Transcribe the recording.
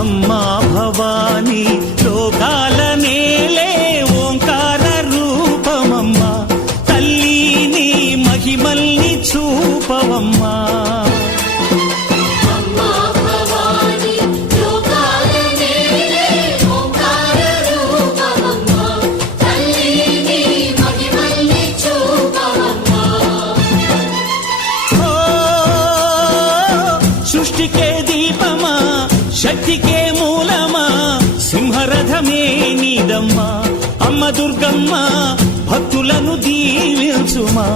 అమ్మా భవానీ లోకాల నేలే ఓంకార రూపమమ్మా తల్లి నీ మహిమల్ని చూపవమ్మా సృష్టికే దీపమా శక్తికే మూలమా సింహరథమే నీదమ్మా అమ్మ దుర్గమ్మ భక్తులను దీవించుమా